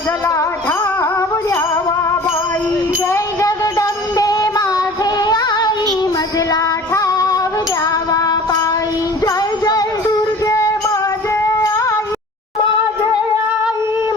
मजला ठाव द्यावा बाई. जय जगदंबे माझे आई मजला ठाव द्यावा पायी. जय जय दुर्गे माझे आई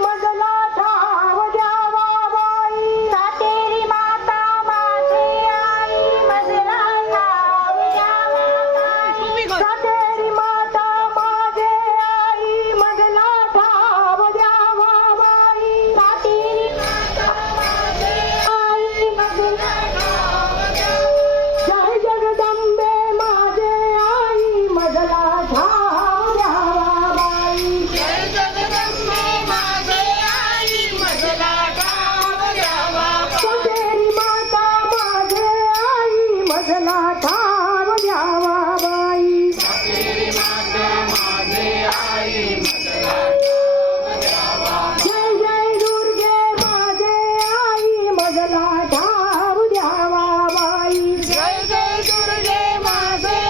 मजला ठाव द्यावा बाई. सातेरी माता माझे आई मजला ठाव द्यावा पायी. सातेरी माता माझे आई मजला ठाव द्यावा बाई. सातेरी माता माझे आई मजला ठाव द्यावा. जय जगदंबे माझे आई मजला ठाव द्यावा बाई. जय जगदंबे माझे आई मजला ठाव द्यावा पायी. सातेरी माता माझे आई मजला ठाव द्यावा बाई. जय जय दुर्गे माझे आई मजला ठाव द्यावा बाई. जय जय दुर्गे माझे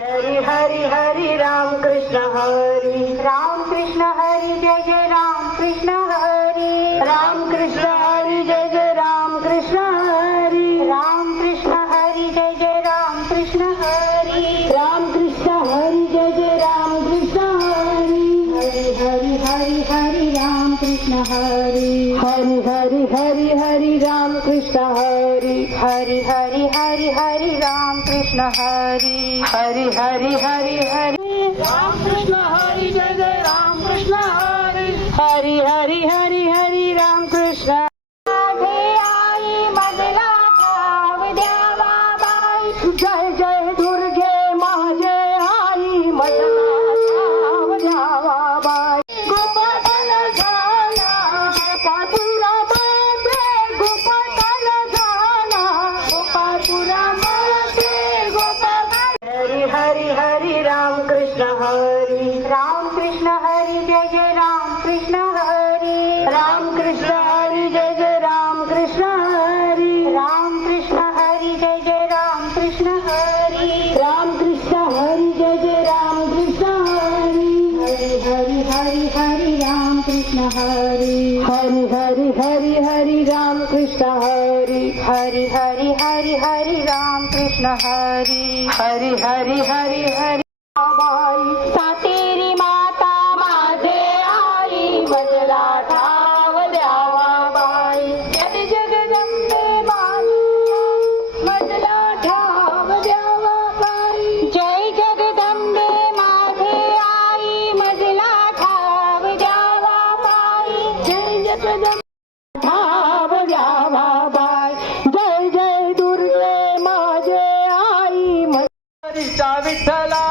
हरी हरी हरी राम कृष्ण हरी. राम कृष्ण हरी जय जय राम कृष्ण हरी. राम कृष्ण हरी जय जय राम कृष्ण हरी. राम कृष्ण हरी जय जय राम कृष्ण हरी. राम कृष्ण हरी जय जय राम कृष्ण हरी. हरी हरी हरी हरी राम कृष्ण हरी. हरी हरी हरी हरी राम कृष्ण हरी. हरी हरी हरी हरी राम कृष्ण हरी. हरी हरी हरी हरी राम कृष्ण हरी जय जय राम कृष्ण हरी. हरी हरी हरी हरी राम कृष्ण. माझे आई मजला ठाव द्यावा बाई. जय जय दुर्गे माझे आई मजला ठाव द्यावा बाई. गोपाल झाला गोपाळपुरामध्ये गोपाळ झाला. गोपाळपुरामध्ये गोपाळ. हरी हरी हरी राम कृष्ण हरी. राम कृष्ण हरी जय जय राम कृष्ण हरी. राम कृष्ण हरी जय जय राम कृष्ण हरी. राम कृष्ण हरी जय जय राम कृष्ण हरी. राम कृष्ण हरी जय जय राम कृष्ण हरी. हरी हरी हरी हरी राम कृष्ण हरी. हरी हरी हरी हरी राम कृष्ण हरी. हरी हरी हरी हरी राम कृष्ण हरी. हरी हरी हरी हरी बाई. सातेरी माता माझे आई मजला ठाव द्यावा बाई. जय जगदंबे माझी मजला ठाव द्यावा बाई. जय जगदंबे माझे आई मजला ठाव द्यावा बाई. जय जगदंबे ठाव द्यावा बाई. जय जय दुर्गे माझे आई. हरीचा विठ्ठला